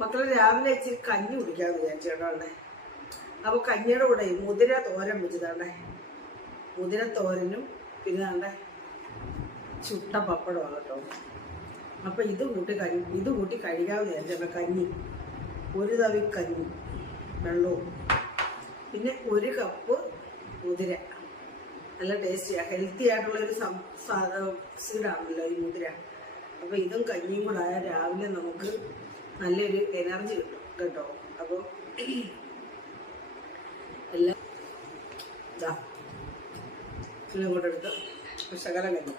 മക്കള് രാവിലെ ഇച്ചിരി കഞ്ഞി കുടിക്കാമെന്ന് വിചാരിച്ചേട്ടാണ്ടേ. അപ്പോൾ കഞ്ഞിയുടെ കൂടെ മുതിര തോരൻ വെച്ചതാണ്ടേ. മുതിര തോരനും പിന്നെ ആണ്ടേ ചുട്ട പപ്പടമാണ് കേട്ടോ. അപ്പം ഇത് കൂട്ടി കഴിക്കാമെന്ന് വിചാരിച്ചേട്ടാ. കഞ്ഞി, ഒരു തവി കഞ്ഞി വെള്ളവും പിന്നെ 1 കപ്പ് മുതിര. നല്ല ടേസ്റ്റിയാണ്, ഹെൽത്തി ആയിട്ടുള്ളൊരു സീഡാണല്ലോ ഈ മുതിര. അപ്പോൾ ഇതും കഞ്ഞിയും കൂടെ ആയാൽ രാവിലെ നമുക്ക് നല്ലൊരു എനർജി കിട്ടും കേട്ടോ. അപ്പോൾ എല്ലാം ഇങ്ങോട്ട് എടുത്ത് ശകലം കഞ്ഞി.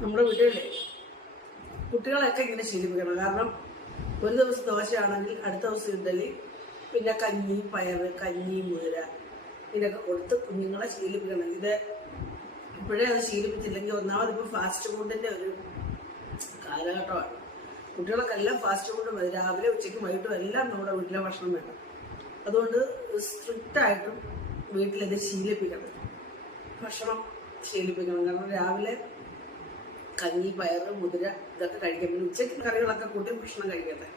നമ്മുടെ വീട്ടിലെ കുട്ടികളൊക്കെ ഇങ്ങനെ ശീലിപ്പിക്കണം. കാരണം ഒരു ദിവസം ദോശയാണെങ്കിൽ അടുത്ത ദിവസം ഇഡ്ഡലി, പിന്നെ കഞ്ഞി പയറ്, കഞ്ഞി മുതിര ഇതൊക്കെ കൊടുത്ത് കുഞ്ഞുങ്ങളെ ശീലിപ്പിക്കണം. ഇത് ഇപ്പോഴേ അത് ശീലിപ്പിച്ചില്ലെങ്കിൽ ഒന്നാമത് ഇപ്പോൾ ഫാസ്റ്റ് ഫുഡിൻ്റെ ഒരു കാലഘട്ടമാണ്. കുട്ടികൾക്കെല്ലാം ഫാസ്റ്റ് ഫുഡ് മതി. രാവിലെ ഉച്ചയ്ക്കും വൈകിട്ടും എല്ലാം നമ്മുടെ വീട്ടിലെ ഭക്ഷണം വേണം. അതുകൊണ്ട് സ്ട്രിക്റ്റായിട്ടും വീട്ടിലത് ശീലിപ്പിക്കണം, ഭക്ഷണം ശീലിപ്പിക്കണം. കാരണം രാവിലെ കഞ്ഞി പയറ് മുതിര ഇതൊക്കെ കഴിക്കാൻ, പിന്നെ ഉച്ചയ്ക്ക് കറികളൊക്കെ കൂട്ടി ഭക്ഷണം കഴിക്കട്ടെ.